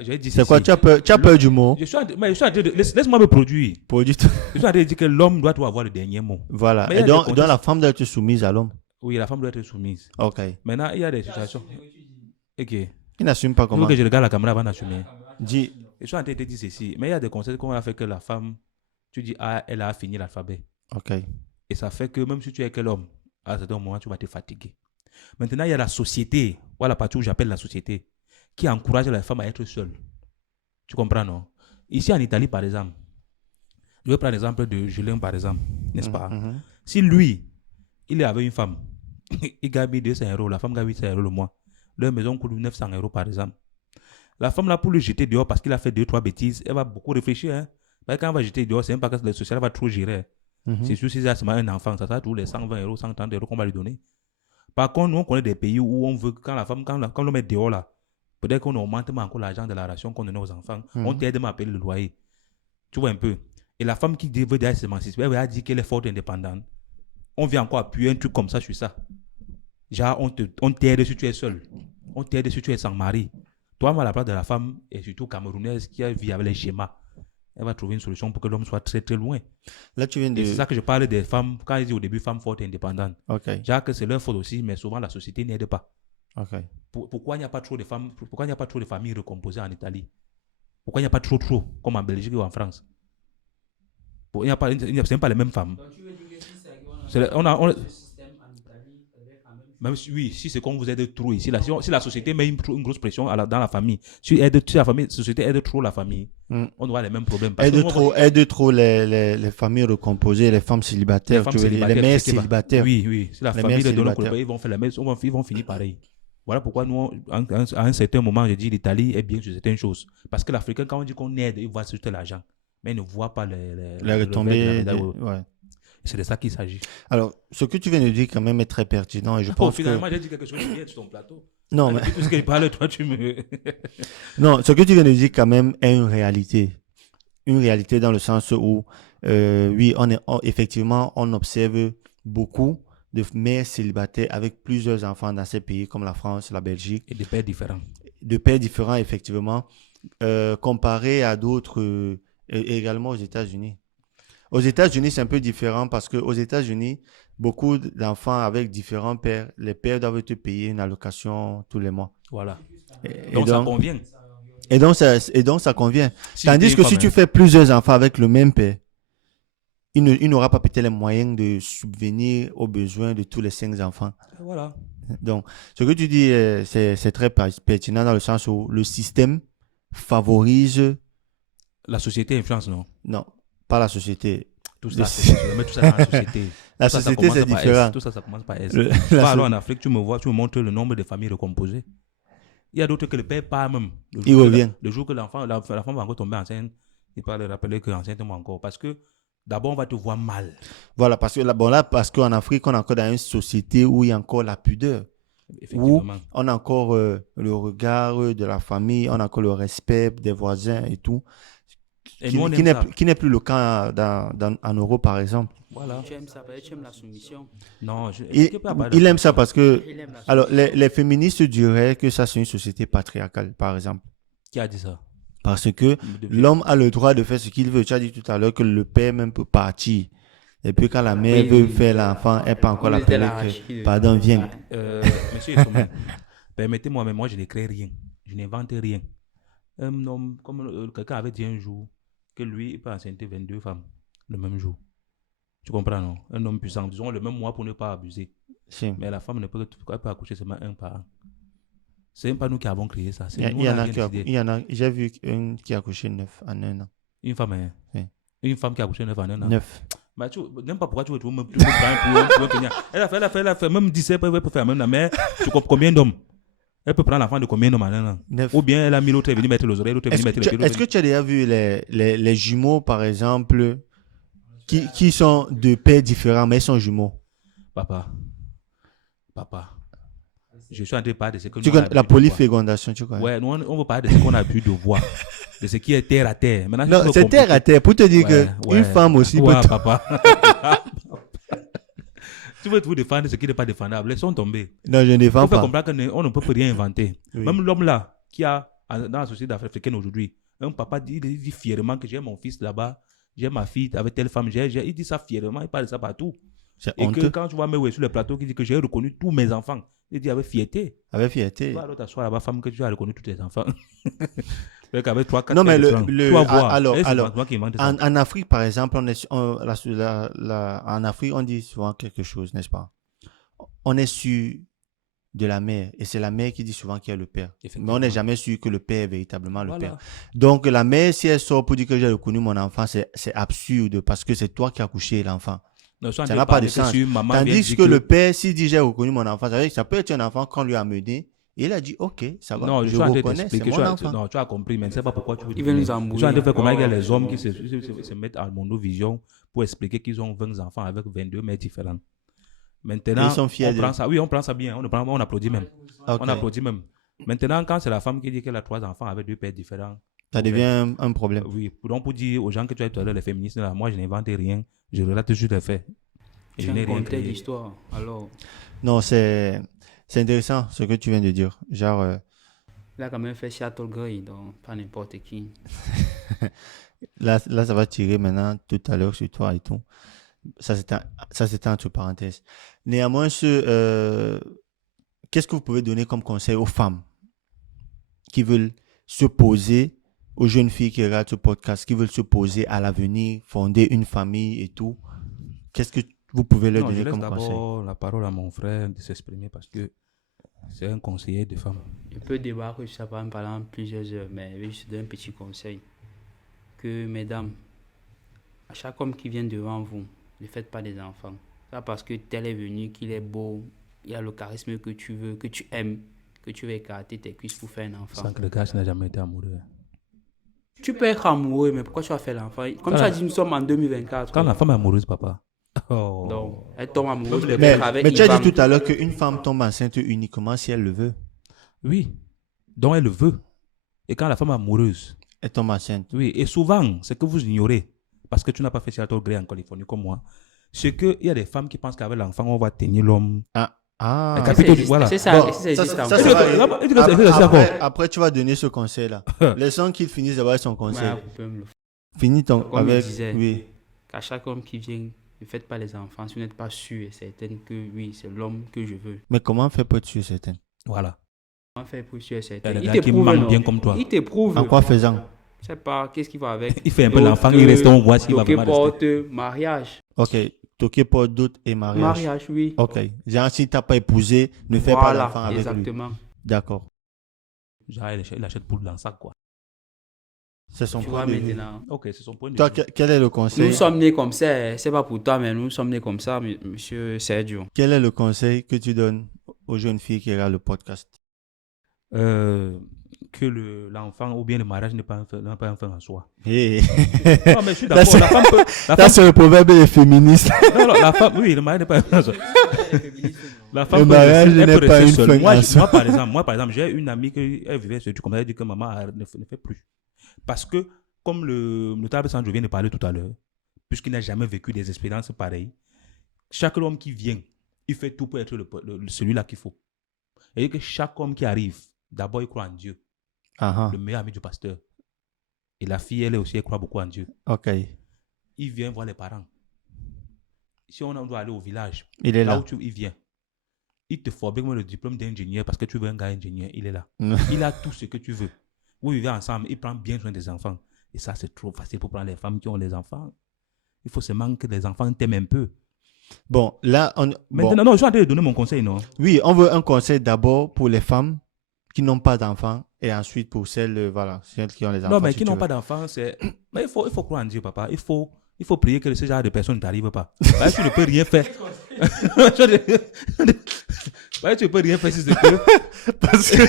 J'ai dit c'est quoi, tu as peur du mot? Laisse-moi me produire. Je suis en train de dire que l'homme doit avoir le dernier mot. Voilà. Et donc la femme doit être soumise à l'homme. Oui, la femme doit être soumise. Ok. Maintenant, il y a des situations. Ok. Il n'assume pas comment. Il faut que je regarde la caméra avant d'assumer. Dis. Je suis en train de te dire ceci. Mais il y a des conseils qu'on a fait que la femme, tu dis, elle a fini l'alphabet. Ok. Et ça fait que même si tu es que l'homme, à un certain moment, tu vas te fatiguer. Maintenant, il y a la société. Voilà la partie où j'appelle la société, qui encourage la femme à être seule. Tu comprends, non? Ici en Italie, par exemple, je vais prendre l'exemple de Julien, par exemple, n'est-ce pas? Si lui, il est avec une femme. Il gagne 200 euros, la femme gagne 800 euros le mois. Leur maison coûte 900 euros par exemple. La femme là, pour le jeter dehors parce qu'il a fait 2-3 bêtises, elle va beaucoup réfléchir. Hein. Parce que quand elle va jeter dehors, c'est même pas que le social va trop gérer. C'est sûr, si c'est un enfant, ça sera tous les 120 euros, 130 euros qu'on va lui donner. Par contre, nous, on connaît des pays où on veut, quand la femme, quand l'homme est dehors là, peut-être qu'on augmente encore l'argent de la ration qu'on donne aux enfants. On t'aide à payer le loyer. Tu vois un peu. Et la femme qui veut déjà s'émanciper, elle va dire qu'elle est forte et indépendante. On vient encore appuyer un truc comme ça sur ça. Genre, on t'aide si tu es seul. On t'aide si tu es sans mari. Toi, à la place de la femme, et surtout camerounaise qui vit avec les schémas, elle va trouver une solution pour que l'homme soit très très loin. Là, tu viens de... Et c'est ça que je parle des femmes, quand ils disent au début femmes fortes et indépendantes. Ok. Genre que c'est leur faute aussi, mais souvent la société n'aide pas. Ok. Pourquoi il n'y a pas trop de femmes, pourquoi il n'y a pas trop de familles recomposées en Italie? Pourquoi il n'y a pas trop, comme en Belgique ou en France? Il n'y a pas, c'est même pas les mêmes femmes. Donc, tu veux dire que si c'est On ce système en Italie, ça devait quand même... même si, oui, si c'est qu'on vous aide trop ici, là, si la société met une grosse pression dans la famille, si la société aide trop la famille, on aura les mêmes problèmes. Aide trop les familles recomposées, les femmes célibataires, les mères célibataires. Oui, si la famille est dans le pays, ils vont faire la même, ils vont finir pareil. Voilà pourquoi nous, à un certain moment, j'ai dit l'Italie est bien sur certaines choses. Parce que l'Africain, quand on dit qu'on aide, il voit surtout l'argent. Mais il ne voit pas les retombées. Ouais. C'est de ça qu'il s'agit. Alors, ce que tu viens de dire quand même est très pertinent et je pense finalement, j'ai dit quelque chose de bien sur ton plateau. Non, mais... Tout ce que je parle, toi, tu me... Non, ce que tu viens de dire quand même est une réalité. Une réalité dans le sens où, oui, effectivement, on observe beaucoup de mères célibataires avec plusieurs enfants dans ces pays comme la France, la Belgique. Et de pères différents. De pères différents, effectivement, comparé à d'autres, également aux États-Unis. Aux États-Unis, c'est un peu différent parce qu'aux États-Unis, beaucoup d'enfants avec différents pères, les pères doivent te payer une allocation tous les mois. Voilà. Donc, ça convient. Et donc, ça convient. Tandis que si tu fais plusieurs enfants avec le même père, il n'aura pas peut-être les moyens de subvenir aux besoins de tous les 5 enfants. Voilà. Donc, ce que tu dis, c'est très pertinent dans le sens où le système favorise... La société influence, non? Non, pas la société. Tout ça, mais tout ça dans la société. La société, c'est différent. Tout ça, ça commence par S. Alors en Afrique, tu me montres le nombre de familles recomposées. Il y a d'autres que le père part même. Il revient. Le jour que la femme va encore tomber enceinte, il peut rappeler que l'enceinte est encore. Parce que d'abord, on va te voir mal. Voilà, parce que parce qu'en Afrique, on est encore dans une société où il y a encore la pudeur. Où on a encore le regard de la famille, on a encore le respect des voisins et tout. Qui n'est plus le cas en Europe, par exemple. Voilà. Tu aimes ça, tu aimes la soumission. Non, il aime ça parce que... Alors, les féministes diraient que ça, c'est une société patriarcale, par exemple. Qui a dit ça? Parce que l'homme a le droit de faire ce qu'il veut. Tu as dit tout à l'heure que le père même peut partir. Et puis quand la mère veut faire l'enfant, elle peut encore l'appeler que... Pardon, viens. Monsieur, permettez-moi, mais moi, je ne crée rien. Je n'invente rien. Un homme, comme quelqu'un avait dit un jour, que lui, il peut enceinter 22 femmes le même jour. Tu comprends, non? Un homme puissant, disons le même mois pour ne pas abuser. Si. Mais la femme ne peut accoucher seulement un par an. C'est même pas nous qui avons créé ça. Il y en a, j'ai vu une qui a accouché 9 en un an. Une femme, hein? Oui. Une femme qui a accouché 9 en un an? 9. Bah, n'aime pas pourquoi tu veux me prendre. Elle a fait même 17 pour faire même la mère. Tu comprends combien d'hommes? Elle peut prendre l'enfant de combien d'hommes en un an? 9. Ou bien elle a mis l'autre, elle est venue mettre les oreilles, l'autre est venue mettre les pieds. Est-ce que tu as déjà vu les jumeaux, par exemple, qui sont de pères différents, mais ils sont jumeaux? Papa. Je suis en train de parler de ce que nous avons la polyfécondation, tu connais? Ouais, nous, on veut parler de ce qu'on a pu de voir, de ce qui est terre à terre. Maintenant, non, c'est terre à terre, pour te dire qu'une femme aussi peut... papa. Tu veux vous défendre ce qui n'est pas défendable. Laissons tomber. Non, je ne défends pas. Il faut comprendre qu'on ne peut rien inventer. Oui. Même l'homme là, qui a, dans la société africaine aujourd'hui, un papa dit fièrement que j'ai mon fils là-bas, j'ai ma fille avec telle femme, il dit ça fièrement, il parle de ça partout. Et honteux. Que quand tu vois Mewe sur le plateau qui dit que j'ai reconnu tous mes enfants, il dit avec fierté. Avec fierté. Tu vas alors t'asseoir là-bas, femme, que tu as reconnu tous tes enfants. Avec 3, 4, non, mais alors, en Afrique, par exemple, en Afrique, on dit souvent quelque chose, n'est-ce pas? On est sûr de la mère, et c'est la mère qui dit souvent qu'il y a le père. Mais on n'est jamais sûr que le père est véritablement le père. Donc, la mère, si elle sort pour dire que j'ai reconnu mon enfant, c'est absurde, parce que c'est toi qui as couché l'enfant. Non, Ça n'a pas de sens. Tandis que le père, s'il dit j'ai reconnu mon enfant, ça peut être un enfant qu'on lui a mené. Et il a dit, ok, ça va, non, je reconnais, c'est mon enfant. Non, tu as compris, mais je ne sais pas pourquoi tu veux Il veut nous embrouiller. Je suis en train de faire comment il y a les hommes qui se mettent à monovision pour expliquer qu'ils ont 20 enfants avec 22 mères différentes. Maintenant, ils sont fiers on prend ça. Oui, on prend ça bien. On applaudit même. Okay. On applaudit même. Maintenant, quand c'est la femme qui dit qu'elle a 3 enfants avec 2 pères différents, ça devient un problème. Oui, donc pour dire aux gens que tu as tout à l'heure, les féministes, là, moi je n'invente rien, je relate juste les faits. Je n'ai rien créé. L'histoire, alors. Non, c'est intéressant ce que tu viens de dire. Genre. Il a quand même fait Château Gris, donc pas n'importe qui. là, ça va tirer maintenant tout à l'heure sur toi et tout. Ça, c'était entre parenthèses. Néanmoins, qu'est-ce que vous pouvez donner comme conseil aux femmes qui veulent se poser, aux jeunes filles qui regardent ce podcast, qui veulent se poser à l'avenir, fonder une famille et tout? Qu'est-ce que vous pouvez leur donner comme conseil? Je laisse d'abord la parole à mon frère de s'exprimer parce que c'est un conseiller de femme. Je peux débattre sur ça pendant plusieurs heures, mais je te donne un petit conseil. Que, mesdames, à chaque homme qui vient devant vous, ne faites pas des enfants. Ça parce que tel est venu, qu'il est beau, il a le charisme que tu veux, que tu aimes, que tu veux écarter tes cuisses pour faire un enfant. Sans que le gars n'a jamais été amoureux. Tu peux être amoureux, mais pourquoi tu vas faire l'enfant? Comme tu as dit, nous sommes en 2024. Quand la femme est amoureuse, papa. Oh. Donc, elle tombe amoureuse. Mais tu as dit tout à l'heure qu'une femme tombe enceinte uniquement si elle le veut. Oui, donc elle le veut. Et quand la femme est amoureuse, elle tombe enceinte. Oui, et souvent, c'est que vous ignorez, parce que tu n'as pas fait Château Gris en Californie comme moi, c'est qu'il y a des femmes qui pensent qu'avec l'enfant, on va tenir l'homme. Voilà. C'est ça, après, tu vas donner ce conseil-là. Laissons qu'il finisse d'avoir son conseil. Finis ton avec. Oui. Qu'à chaque homme qui vient, ne faites pas les enfants si vous n'êtes pas sûr et certain que oui, c'est l'homme que je veux. Mais comment faire pour être sûr et certain? Voilà. Comment faire pour être sûr et certain? Il t'éprouve bien comme toi. Il t'éprouve. En quoi faisant? Je sais pas, qu'est-ce qu'il va avec? Il fait un peu l'enfant, il reste, on voit s'il va vraiment rester. Mariage. Ok. Toquer porte d'autres et mariage. Mariage, oui. Ok. Genre, si tu n'as pas épousé, ne fais pas l'enfant avec exactement. lui. D'accord. Genre, il achète poule dans le sac, quoi. C'est son point de vue. Ok, c'est son point de vue. Toi, quel est le conseil? Nous sommes nés comme ça. C'est pas pour toi, mais nous sommes nés comme ça, monsieur Sergio. Quel est le conseil que tu donnes aux jeunes filles qui regardent le podcast? Que l'enfant ou bien le mariage n'est pas un fin en soi. Hey. Non, mais je suis d'accord. Ça, c'est le proverbe des féministes. Non, la femme, oui, le mariage n'est pas un fin en soi. La femme le mariage n'est pas une fin en soi. Moi, par exemple, j'ai une amie qui vivait ce truc comme ça, elle dit que maman ne fait plus. Parce que, comme le notable Sandro vient de parler tout à l'heure, puisqu'il n'a jamais vécu des expériences pareilles, chaque homme qui vient, il fait tout pour être celui-là qu'il faut. Et que chaque homme qui arrive, d'abord, il croit en Dieu. Le meilleur ami du pasteur. Et la fille, elle aussi, elle croit beaucoup en Dieu. Ok. Il vient voir les parents. Si on doit aller au village, il est là. Où il vient. Il te fabrique le diplôme d'ingénieur parce que tu veux un gars ingénieur. Il est là. Il a tout ce que tu veux. Vous vivez ensemble, il prend bien soin des enfants. Et ça, c'est trop facile pour prendre les femmes qui ont les enfants. Il faut seulement que les enfants t'aiment un peu. Bon, là, maintenant, non, je suis en train de donner mon conseil, non? Oui, on veut un conseil d'abord pour les femmes qui n'ont pas d'enfants et ensuite pour celles qui ont les enfants. Non, mais qui n'ont pas d'enfants, c'est... Mais il faut croire en Dieu, papa. Il faut prier que ce genre de personnes ne t'arrivent pas. Parce que tu ne peux rien faire. Tu ne peux rien faire si c'est que... Parce que...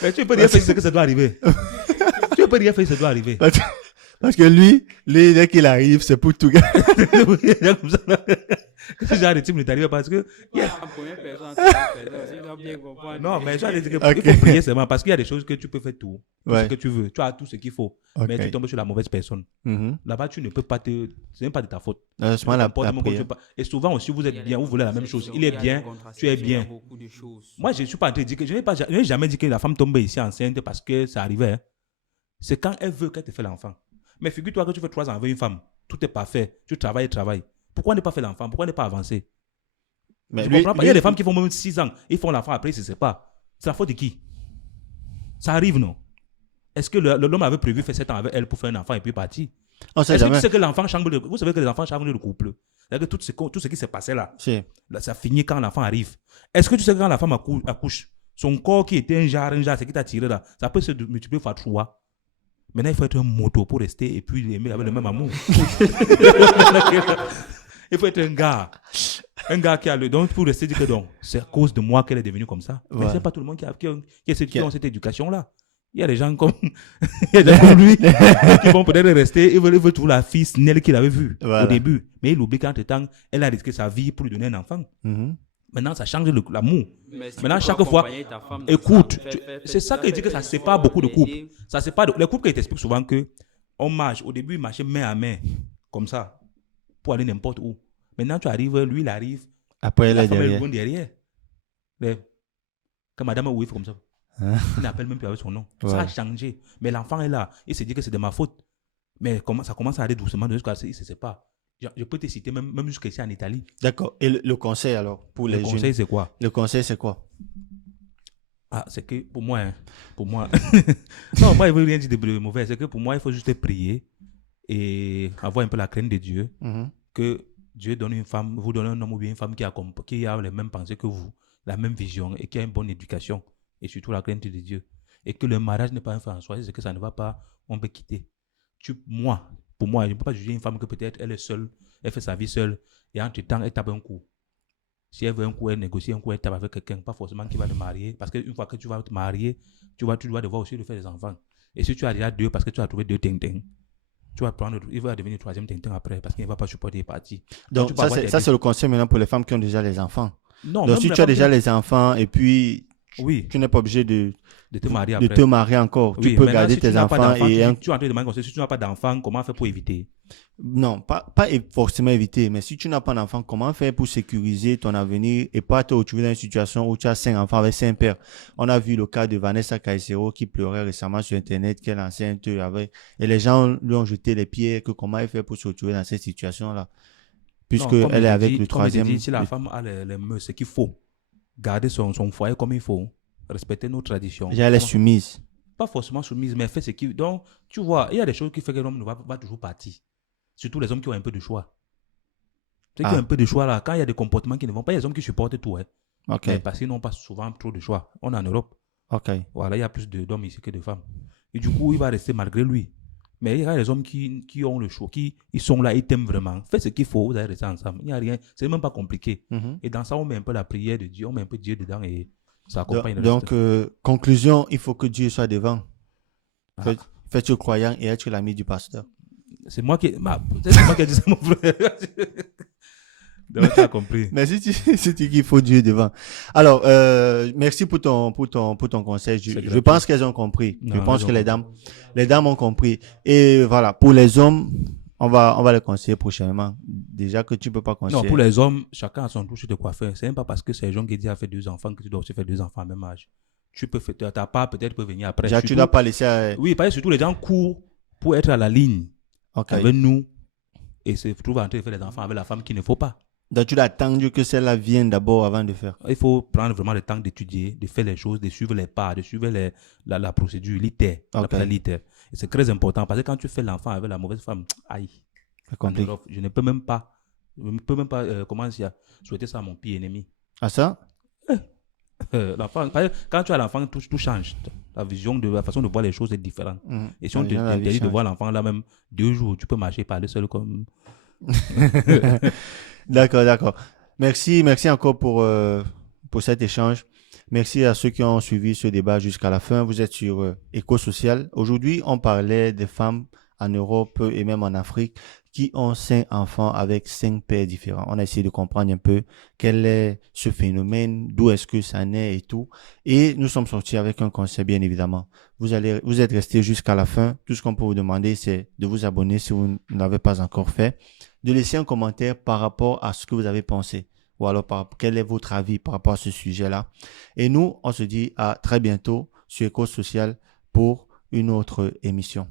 Mais tu ne peux rien faire si c'est que ça doit arriver. Tu ne peux rien faire si ça doit arriver. Parce que lui, dès qu'il arrive, c'est pour tout gars. Ce genre de type ne t'arrive pas parce que... Non, mais il faut prier seulement parce qu'il y a des choses que tu peux faire tout ce que tu veux. Tu as tout ce qu'il faut. Mais tu tombes sur la mauvaise personne. Là-bas, tu ne peux pas te... Ce n'est pas de ta faute. Et souvent aussi, vous êtes bien, vous voulez la même chose. Il est bien, tu es bien. Moi, je ne suis pas en train de dire que... Je n'ai jamais dit que la femme tombe ici enceinte parce que ça arrivait. C'est quand elle veut qu'elle te fait l'enfant. Mais figure-toi que tu fais 3 ans avec une femme. Tout est parfait. Tu travailles. Pourquoi ne pas faire l'enfant? Pourquoi ne pas avancer? Mais je comprends pas. Il y a des femmes qui font même 6 ans. Ils font l'enfant après, ils ne savent pas. C'est la faute de qui? Ça arrive, non? Est-ce que l'homme avait prévu faire 7 ans avec elle pour faire un enfant et puis partir? Est-ce que tu sais que l'enfant chambre de... Vous savez que les enfants chambrent le couple. C'est-à-dire que tout ce qui s'est passé là, ça finit quand l'enfant arrive. Est-ce que tu sais que quand la femme accouche, son corps qui était un genre, ce qui t'a tiré là, ça peut se multiplier par 3. Maintenant, il faut être un moto pour rester et puis aimer avec le même amour. Il faut être un gars. Un gars qui a le don pour rester dire que donc, c'est à cause de moi qu'elle est devenue comme ça. Mais Ouais. c'est pas tout le monde qui a cette éducation-là. Il y a des gens comme, il y a des gens comme lui qui vont peut-être rester, ils veulent trouver la fille snelle qu'il avait vue Voilà. au début. Mais il oublie qu'entre-temps, elle a risqué sa vie pour lui donner un enfant. Mhm. Maintenant, ça change l'amour. Mais si Maintenant, tu chaque peux fois, accompagner ta femme dans écoute, ça, fais c'est ça ça, que je dis que ça sépare beaucoup de couples. Ça sépare les couples qui t'expliquent souvent que on marche. Au début, ils marchaient main à main, comme ça, pour aller n'importe où. Maintenant, tu arrives, lui, il arrive. Après, elle La est femme est derrière. loin derrière. Mais, quand madame est comme ça, Hein? il n'appelle même plus avec son nom. Ouais. Ça a changé. Mais l'enfant est là. Il se dit que c'est de ma faute. Mais ça commence à aller doucement jusqu'à ce qu'il ne se sépare. Je peux te citer même jusqu'ici en Italie. D'accord. Et le conseil alors pour Le les conseil, jeunes? c'est quoi? Le conseil, c'est quoi? Ah, c'est que pour moi, non, moi, il ne veut rien dire de mauvais. C'est que pour moi, il faut juste prier et avoir un peu la crainte de Dieu. Mhm. Que Dieu donne une femme, vous donne un homme ou bien une femme qui a les mêmes pensées que vous, la même vision et qui a une bonne éducation et surtout la crainte de Dieu. Et que le mariage n'est pas un fait en soi, c'est que ça ne va pas, on peut quitter. Pour moi, je ne peux pas juger une femme que peut-être elle est seule, elle fait sa vie seule et entre-temps, elle tape un coup. Si elle veut un coup, elle négocie un coup, elle tape avec quelqu'un, pas forcément qui va te marier. Parce qu'une fois que tu vas te marier, tu dois devoir aussi faire des enfants. Et si tu as déjà deux, parce que tu as trouvé deux ting-ting, il va devenir troisième ting-ting après parce qu'il ne va pas supporter les parties. Donc, tu peux avoir ça, c'est le conseil maintenant pour les femmes qui ont déjà les enfants. Non, Donc, même si la tu as femme déjà qui- les enfants et puis Oui, tu n'es pas obligé de de te marier de après. te marier encore, Oui, tu peux maintenant, garder si tu tes n'as pas enfants d'enfant, et tu es en train de demander conseil. Si tu n'as pas d'enfant, comment faire pour éviter? non, pas forcément éviter, mais si tu n'as pas d'enfant, comment faire pour sécuriser ton avenir et pas te retrouver dans une situation où tu as 5 enfants avec 5 pères? On a vu le cas de Vanessa Caicedo qui pleurait récemment sur Internet qu'elle est enceinte avec, et les gens lui ont jeté les pieds, que comment elle fait pour se retrouver dans cette situation-là? Puisque Non, comme elle je est t'ai avec dit- le comme je t'ai troisième. dit, si la femme a les mœurs, c'est qu'il faut garder son foyer comme il faut, respecter nos traditions. Déjà, elle est soumise. Pas forcément soumise, mais fait ce qui. Donc, tu vois, il y a des choses qui font que l'homme ne va toujours partir. Surtout les hommes qui ont un peu de choix. Ceux qui Ah. ont un peu de choix là, quand il y a des comportements qui ne vont pas, il y a des hommes qui supportent tout. Hein. Ok, Mais parce qu'ils n'ont pas souvent trop de choix. On est en Europe. ok. Voilà, il y a plus d'hommes ici que de femmes. Et du coup, il va rester malgré lui. Mais il y a des hommes qui ont le choix, ils sont là, ils t'aiment vraiment. Faites ce qu'il faut, vous allez rester ensemble. Il n'y a rien, c'est même pas compliqué. Mhm. Et dans ça, on met un peu la prière de Dieu, on met un peu Dieu dedans et ça accompagne le Donc, reste. conclusion, il faut que Dieu soit devant. Ah. Faites le croyant et être l'ami du pasteur. C'est moi qui ai dit ça, mon frère. Donc, tu as compris. Mais si tu si tu dis qu'il faut Dieu devant. Alors, merci pour ton conseil. Je gratuit. pense qu'elles ont compris. Je Non, pense elles que ont les dames ont compris. Et voilà, pour les hommes, on va les conseiller prochainement. Déjà que tu peux pas conseiller. Non, pour les hommes, chacun a son tour sur de quoi faire. C'est même pas parce que c'est un jeune qui dit a fait 2 enfants que tu dois aussi faire 2 enfants à même âge. Tu peux faire, ta part peut-être peut venir après. Déjà, tu Surtout- dois pas laisser. Oui, parce que surtout les gens courent pour être à la ligne Ok. avec nous et se trouvent en train de faire des enfants avec la femme qu'il ne faut pas. Donc, tu dois attendre que celle-là vienne d'abord avant de faire. Il faut prendre vraiment le temps d'étudier, de faire les choses, de suivre les pas, de suivre la procédure, l'ITER. On Ok. appelle ça l'ITER. Et c'est très important parce que quand tu fais l'enfant avec la mauvaise femme, aïe, C'est en compliqué. Europe, je ne peux même pas, comment dire, souhaiter ça à mon pire ennemi. Ah ça? L'enfant, parce que quand tu as l'enfant, tout change. La vision, la façon de voir les choses est différente. Mhm. Et si on Ah, les gens, la vie t'interdit de change. voir l'enfant là même 2 jours, tu peux marcher, parler seul comme... D'accord. Merci encore pour cet échange. Merci à ceux qui ont suivi ce débat jusqu'à la fin. Vous êtes sur Éco-Social. Aujourd'hui, on parlait des femmes en Europe et même en Afrique qui ont 5 enfants avec 5 pères différents. On a essayé de comprendre un peu quel est ce phénomène, d'où est-ce que ça naît et tout. Et nous sommes sortis avec un conseil, bien évidemment. Vous êtes restés jusqu'à la fin. Tout ce qu'on peut vous demander, c'est de vous abonner si vous ne l'avez pas encore fait, de laisser un commentaire par rapport à ce que vous avez pensé ou alors quel est votre avis par rapport à ce sujet-là. Et nous, on se dit à très bientôt sur Éco-Social pour une autre émission.